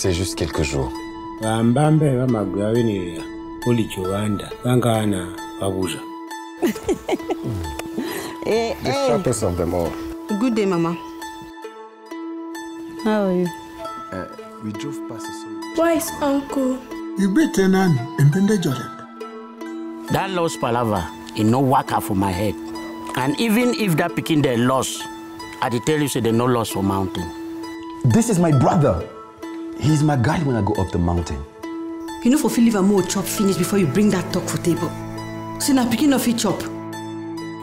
C'est juste quelques jours. Good day, Mama. How are you? We drove past the soul. Where is Uncle? You better none and Pende Jordan. That lost palaver is no worker for my head. And even if that picking they lost, I tell you say they no loss for mountain. This is my brother. He's my guide when I go up the mountain. You know, for leave a more chop finish before you bring that talk for table. So now picking off each chop.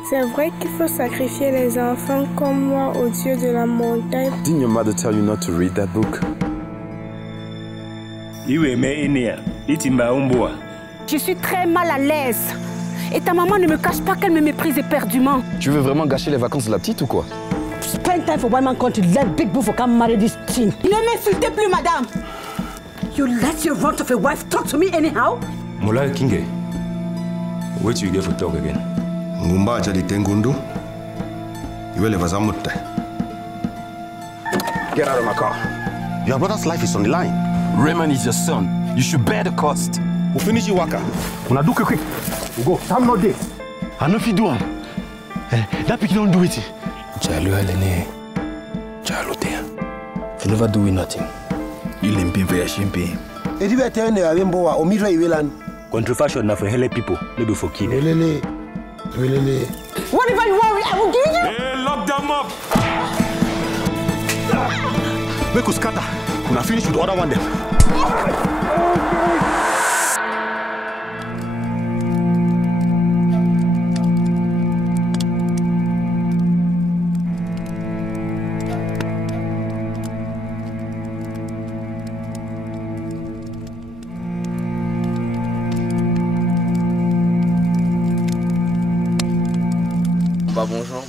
C'est vrai qu'il faut sacrifier les enfants comme moi au Dieu de la montagne. Didn't your mother tell you not to read that book? Je suis très mal à l'aise. Et ta maman ne me cache pas qu'elle me méprise éperdument. Tu veux vraiment gâcher les vacances de la petite ou quoi? Spend time for one man country, let big boo for come marry this teen. Ne m'insultez plus, madame. You let your runt of a wife talk to me anyhow? Mola Kinge, wait till you get for talk again. Ngumba jadi tengundu. Iwele vazamutta. Get out of my car. Your brother's life is on the line. Raymond is your son. You should bear the cost. We'll finish your worker. When I do quick, we go. Time not this. I know if you do it. That pick don't do it. Jalo Helene. Jalo there. You never do nothing. You limping for your shimpi. If you tell me, I will go or meet you. Controversial now for help people, maybe for kids. Whatever you want, I will give you. Hey, lock them up! Make us scatter. When I finish with the other one then.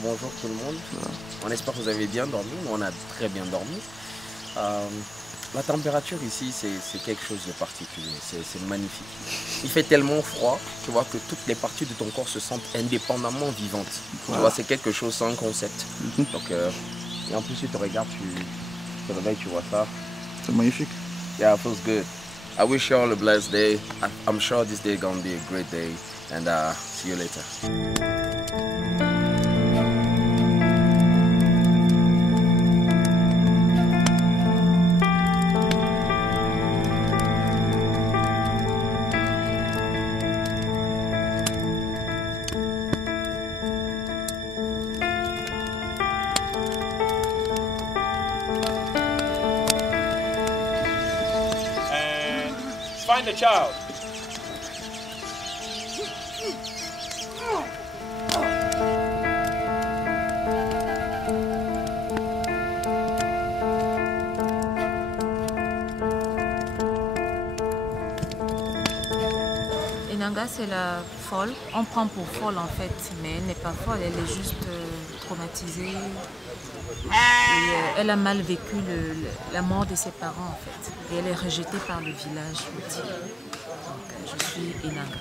Bonjour tout le monde. On espère que vous avez bien dormi. Nous, on a très bien dormi. La température ici, c'est quelque chose de particulier. C'est magnifique. Il fait tellement froid, tu vois, que toutes les parties de ton corps se sentent indépendamment vivantes. Tu vois, c'est quelque chose sans concept. Donc, et en plus, tu te regardes, tu te réveilles, tu vois ça. C'est magnifique. Yeah, it feels good. I wish you all a blessed day. I'm sure this day is going to be a great day. And see you later. Find the child. Enanga, c'est la folle. On prend pour folle en fait, mais elle n'est pas folle, elle est juste traumatisée. Et elle a mal vécu la mort de ses parents en fait. Et elle est rejetée par le village entier. Donc je suis Enanga.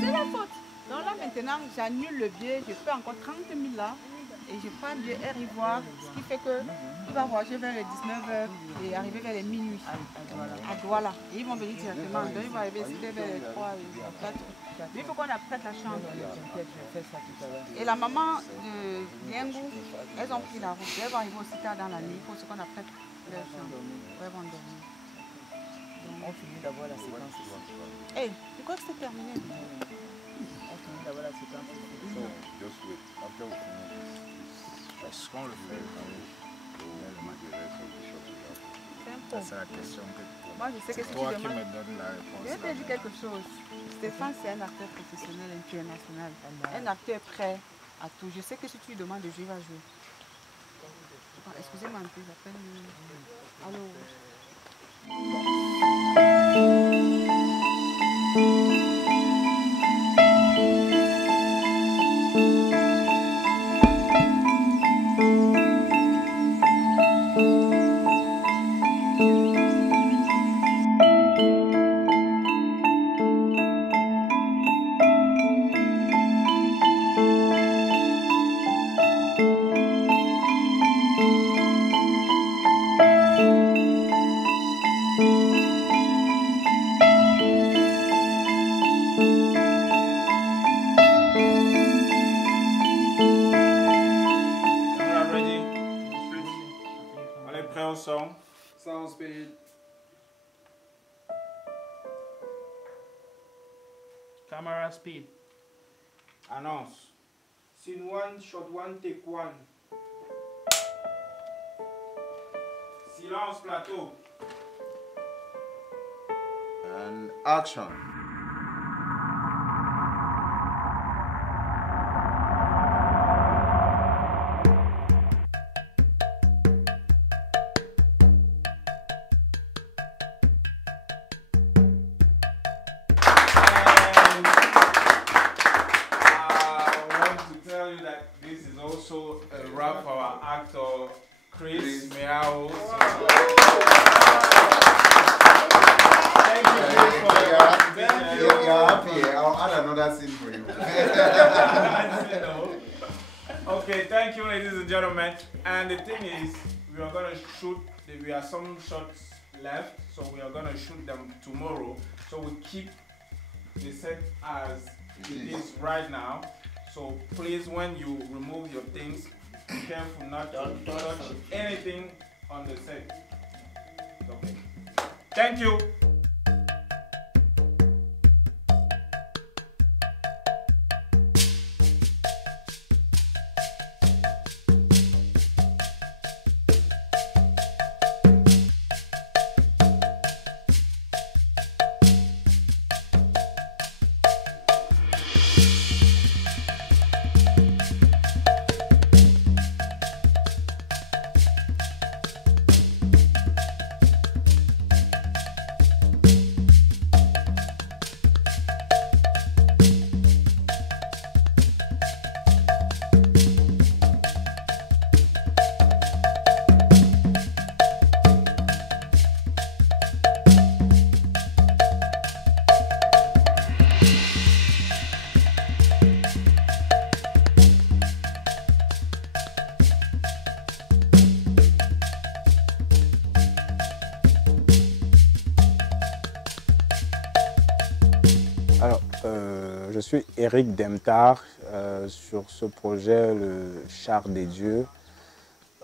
C'est la faute. Donc là maintenant j'annule le billet, je fais encore 30 000 là. Et je prends le billet Air Ivoire, ce qui fait qu'il va voyager vers les 19h et arriver vers les minuit à Douala. Et ils vont venir directement, donc ils vont arriver ici vers les 3 et 4. Mais il faut qu'on apprête la chambre. Et la maman de Liengou, elles ont pris la route. Elles vont arriver aussi tard dans la nuit pour qu'on apprête leur chambre. Elles vont dormir. Donc, on finit d'avoir la séquence ici. Hé, tu crois que c'est terminé? On finit d'avoir la séquence ici. Just wait. After we finish. Est-ce qu'on le fait? C'est ça la question que... Moi, je sais que si toi tu qui demandes... me donnes la réponse. Je vais te dire quelque chose. Stéphane, c'est un acteur professionnel international. Un acteur prêt à tout. Je sais que si tu lui demandes de jouer, il va jouer. Excusez-moi un peu, j'appelle... Allô? Camera speed. Annonce. Scene 1, shot 1, take 1. Silence plateau. And action. Chris Meao. You're happy. I'll add another scene for you. Okay, thank you, ladies and gentlemen. And the thing is, we are going to shoot, we have some shots left, so we are going to shoot them tomorrow. So we keep the set as it is right now. So please, when you remove your things, be careful not to touch anything on the set. Okay. Thank you. Alors, je suis Eric Demtar sur ce projet, le Char des Dieux,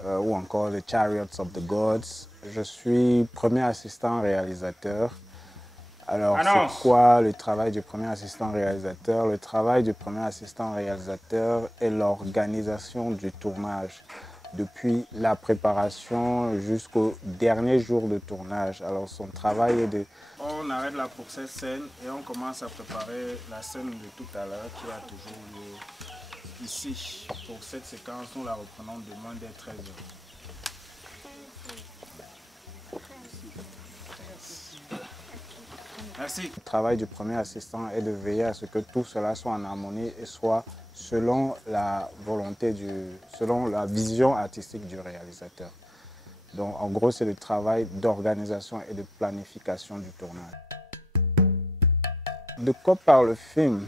ou encore le Chariots of the Gods. Je suis premier assistant réalisateur. Alors, c'est quoi le travail du premier assistant réalisateur? Le travail du premier assistant réalisateur est l'organisation du tournage, depuis la préparation jusqu'au dernier jour de tournage. Alors, son travail est de... On arrête là pour cette scène et on commence à préparer la scène de tout à l'heure qui a toujours lieu ici. Pour cette séquence, nous la reprenons de moins des 13 heures. Merci. Le travail du premier assistant est de veiller à ce que tout cela soit en harmonie et soit selon la volonté, selon la vision artistique du réalisateur. Donc en gros, c'est le travail d'organisation et de planification du tournage. De quoi parle le film?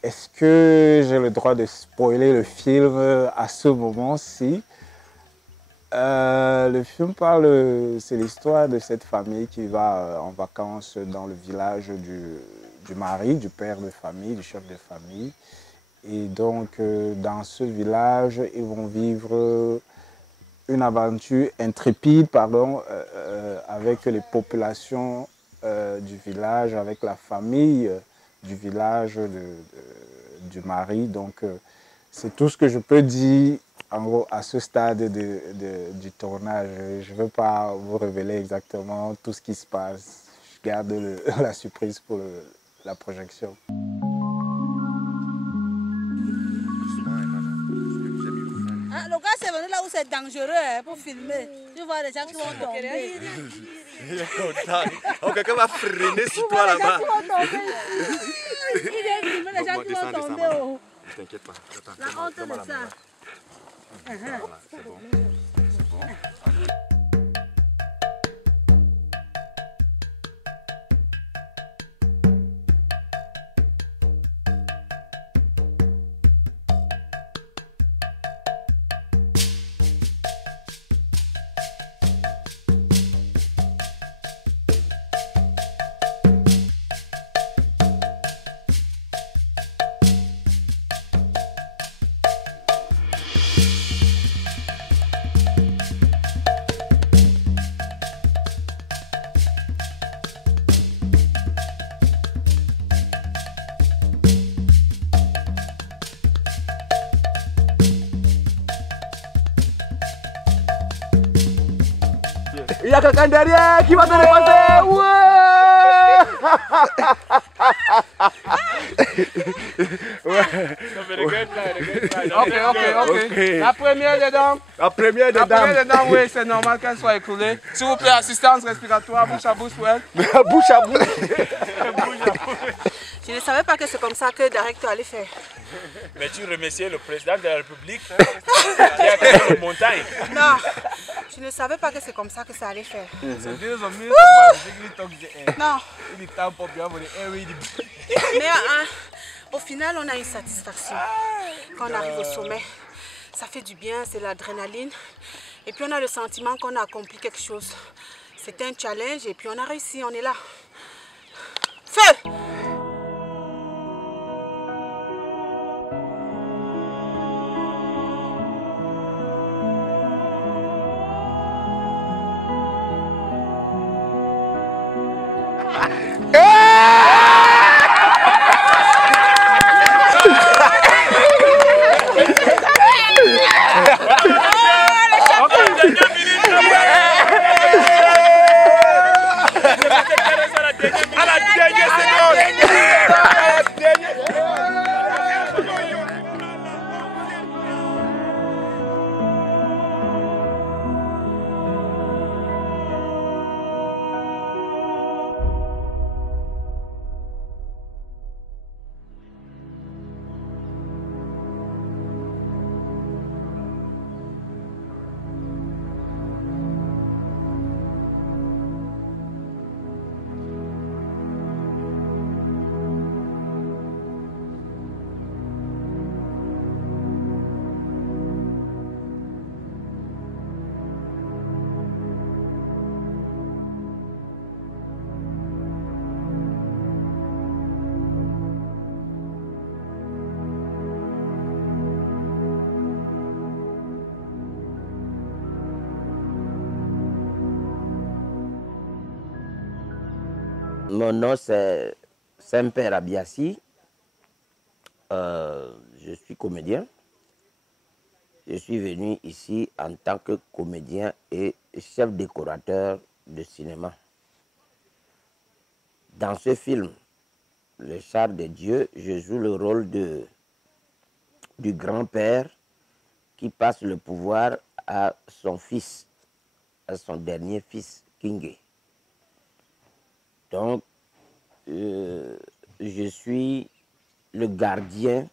Est-ce que j'ai le droit de spoiler le film à ce moment-ci? Le film parle, c'est l'histoire de cette famille qui va en vacances dans le village du mari, du père de famille, du chef de famille. Et donc, dans ce village, ils vont vivre une aventure intrépide, avec les populations du village, avec la famille du village du mari. Donc, c'est tout ce que je peux dire en gros à ce stade du tournage. Je ne veux pas vous révéler exactement tout ce qui se passe. Je garde la surprise pour la projection. Le gars, c'est venu là où c'est dangereux pour filmer. Tu vois les gens qui vont tomber. Oh, quelqu'un va freiner sur toi là-bas. Il est filmé les gens qui vont tomber. Ne t'inquiète pas. La honte de ça. C'est bon. C'est bon. Il y a quelqu'un derrière qui va te dépasser. Ok. La première dedans. La première dedans, oui, c'est normal qu'elle soit écoulée. S'il vous plaît, assistance respiratoire, bouche à bouche, ouais. Bouche à bouche. Je ne savais pas que c'est comme ça que Derek allait faire. Mais tu remerciais le président de la République qui a créé une montagne. Non, je ne savais pas que c'est comme ça que ça allait faire. Non. Mais au final, on a une satisfaction. Quand on arrive au sommet, ça fait du bien, c'est l'adrénaline. Et puis on a le sentiment qu'on a accompli quelque chose. C'était un challenge et puis on a réussi, on est là. Feu! Mon nom c'est Semper Abiassi. Je suis comédien. Je suis venu ici en tant que comédien et chef décorateur de cinéma. Dans ce film, Le Char de Dieu, je joue le rôle du grand-père qui passe le pouvoir à son fils, à son dernier fils, Kingé. Donc, je suis le gardien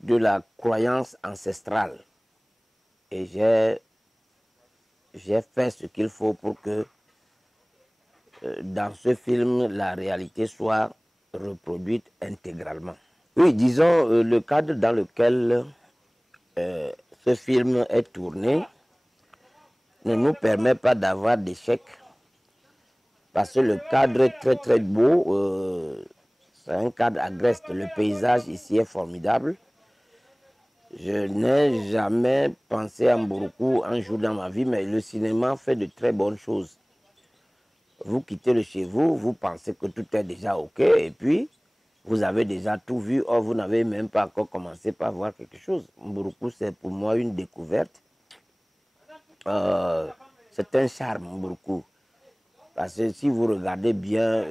de la croyance ancestrale. Et j'ai fait ce qu'il faut pour que dans ce film, la réalité soit reproduite intégralement. Oui, disons, le cadre dans lequel ce film est tourné ne nous permet pas d'avoir d'échec. Parce que le cadre est très très beau, c'est un cadre agreste. Le paysage ici est formidable. Je n'ai jamais pensé à Mburuku un jour dans ma vie, mais le cinéma fait de très bonnes choses. Vous quittez le chez vous, vous pensez que tout est déjà OK, et puis vous avez déjà tout vu, or vous n'avez même pas encore commencé par voir quelque chose. Mburuku, c'est pour moi une découverte. C'est un charme, Mburuku. Parce que si vous regardez bien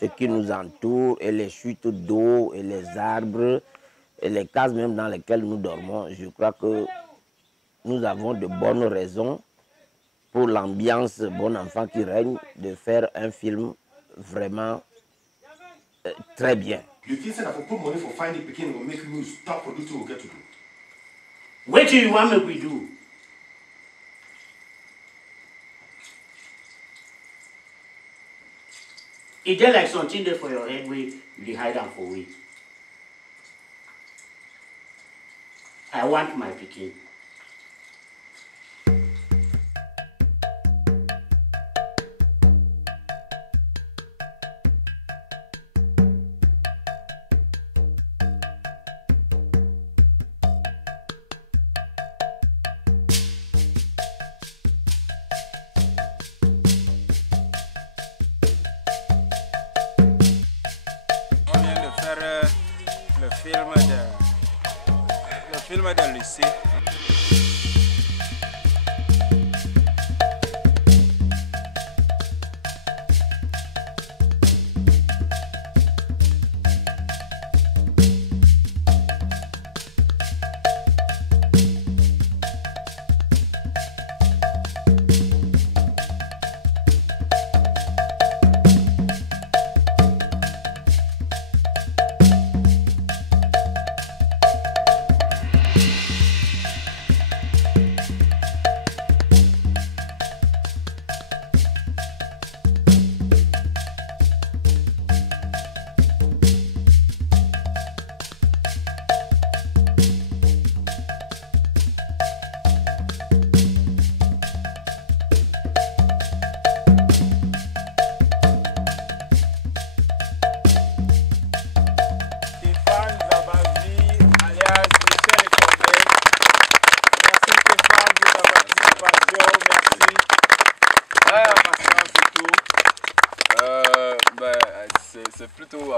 ce qui nous entoure, et les chutes d'eau, et les arbres, et les cases même dans lesquelles nous dormons, je crois que nous avons de bonnes raisons pour l'ambiance bon enfant qui règne de faire un film vraiment très bien. You think that if we put money for finding Pekin will make you stop producing what we get to do? What do you want me to do? Is there like something there for your head where you hide them for we? I want my Pekin. le film de lycée.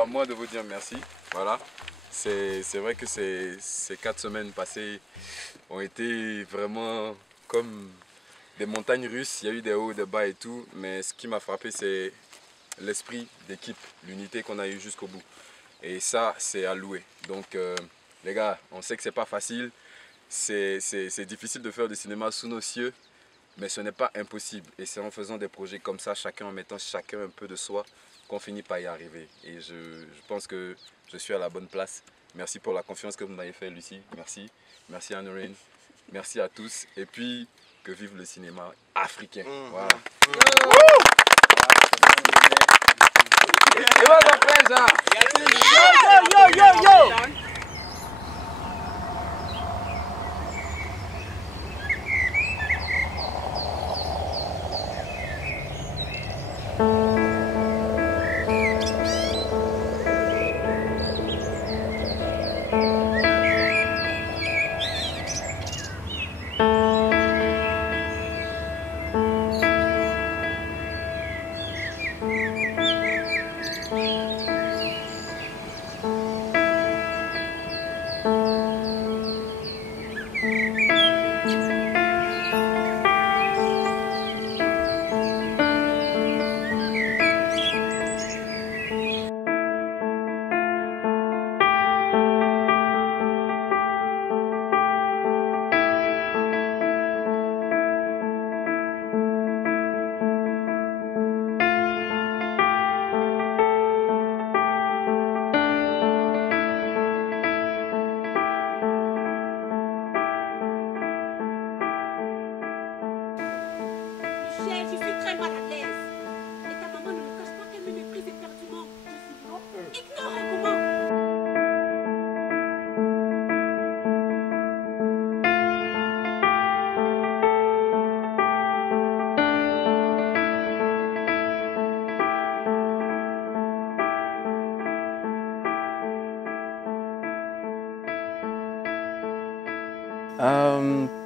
à moi de vous dire merci. Voilà. C'est vrai que ces 4 semaines passées ont été vraiment comme des montagnes russes. Il y a eu des hauts, des bas et tout. Mais ce qui m'a frappé, c'est l'esprit d'équipe, l'unité qu'on a eue jusqu'au bout. Et ça, c'est à louer. Donc, les gars, on sait que c'est pas facile. C'est difficile de faire du cinéma sous nos cieux. Mais ce n'est pas impossible. Et c'est en faisant des projets comme ça, chacun en mettant chacun un peu de soi, qu'on finit par y arriver. Et je pense que je suis à la bonne place. Merci pour la confiance que vous m'avez fait, Lucie. Merci. Merci à Noreen. Merci à tous. Et puis, que vive le cinéma africain. Voilà. Et voilà la presse, hein. Yo.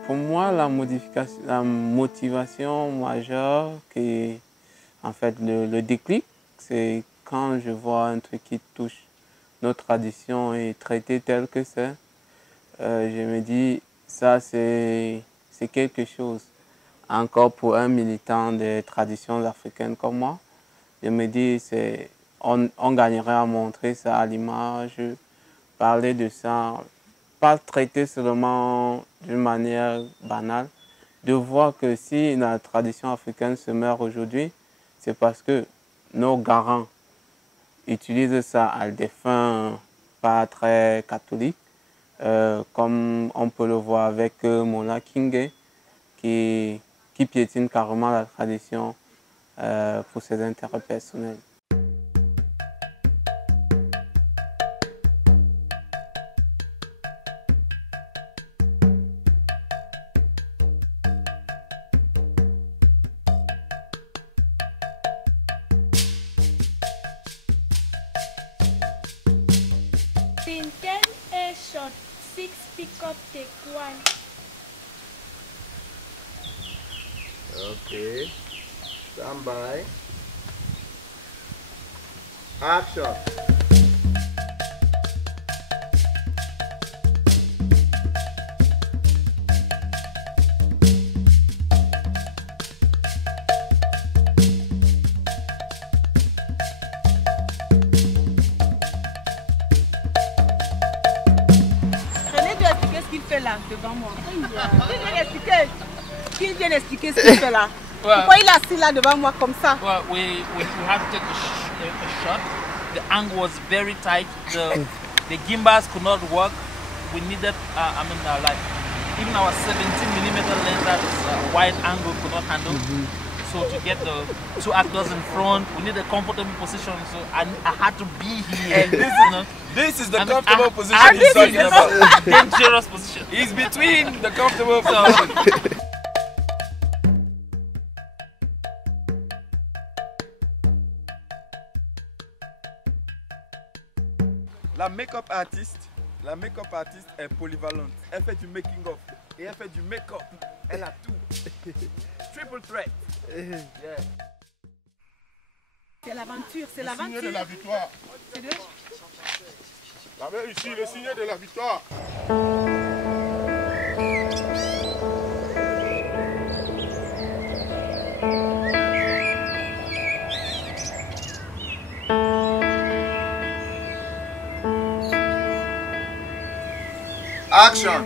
Pour moi, la motivation majeure, en fait, le déclic, c'est quand je vois un truc qui touche nos traditions et traité tel que c'est, je me dis, ça c'est quelque chose. Encore pour un militant des traditions africaines comme moi, je me dis, on gagnerait à montrer ça à l'image, parler de ça, pas traiter seulement d'une manière banale, de voir que si la tradition africaine se meurt aujourd'hui, c'est parce que nos garants utilisent ça à des fins pas très catholiques, comme on peut le voir avec Mola Kingé, qui piétine carrément la tradition pour ses intérêts personnels. Shot 6 pick up take 1. Okay. Stand by. Action. Là, devant moi. Qu'il vienne expliquer ce qu'il fait là. Pourquoi il est assis là devant moi comme ça? Well, we had to take a shot. The angle was very tight. The gimbals could not work. We needed, like, even our 17mm lens that is wide angle could not handle. So to get the 2 actors in front, we need a comfortable position. So I had to be here. And this is the comfortable position he's talking about. Dangerous position. He's between the comfortable position. La make-up artiste est polyvalente. Elle fait du making-of et elle fait du make-up. Elle a tout. Triple threat. C'est l'aventure, c'est l'aventure. de la victoire. C'est La main ici, le signe de la victoire. Action.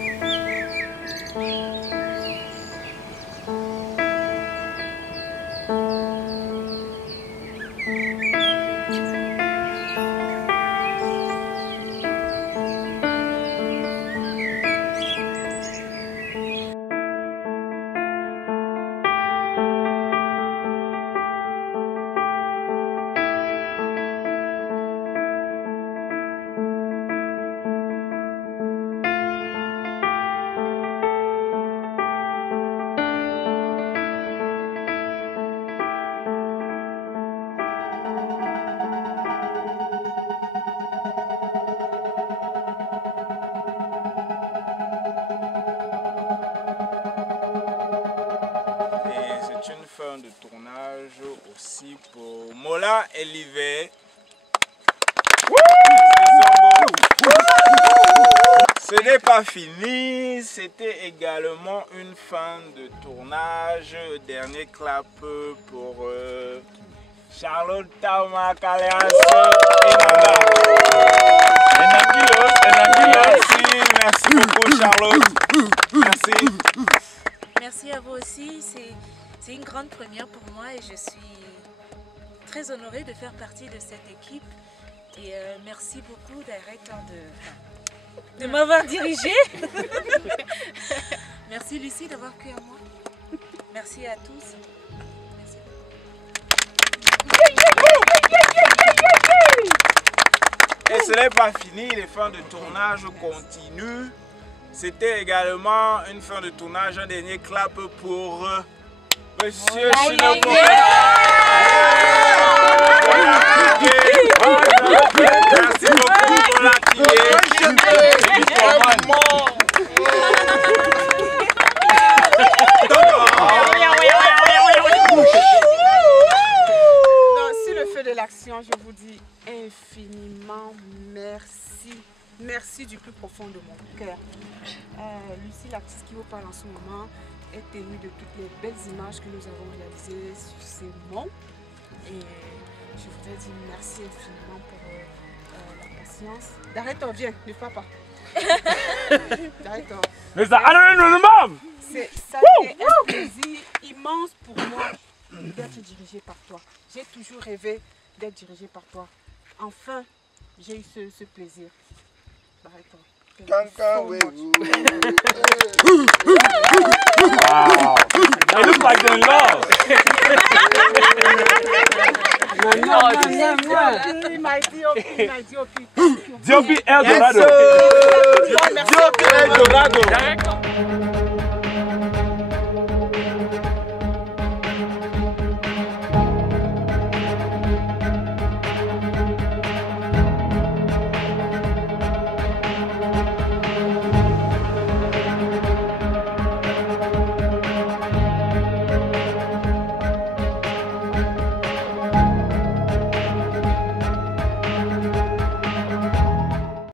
De tournage aussi pour Mola et Livet. Ce n'est pas fini, c'était également une fin de tournage. Dernier clap pour Charlotte Tamakaleas et merci beaucoup Charlotte. Merci. Merci à vous aussi. C'est une grande première pour moi et je suis très honorée de faire partie de cette équipe. Et merci beaucoup, directeur, de m'avoir dirigé. Merci Lucie d'avoir cru à moi. Merci à tous. Merci. Et ce n'est pas fini, les fins de tournage continuent. C'était également une fin de tournage, un dernier clap pour Monsieur Shinobu. Merci beaucoup pour Sur le feu de l'action, je vous dis infiniment merci. Merci du plus profond de mon cœur. Lucie, l'artiste qui vous parle en ce moment, est émue de toutes les belles images que nous avons réalisées sur ces mots. Et je voudrais dire merci infiniment pour la patience. D'arrête-toi, viens, ne pars pas. D'arrête-toi. Mais ça allait le même. C'est un plaisir immense pour moi d'être dirigée par toi. J'ai toujours rêvé d'être dirigée par toi. Enfin, j'ai eu ce plaisir. D'arrête-toi. Wow. They look like they're in love. My DOP. DOP El Dorado. DOP El Dorado.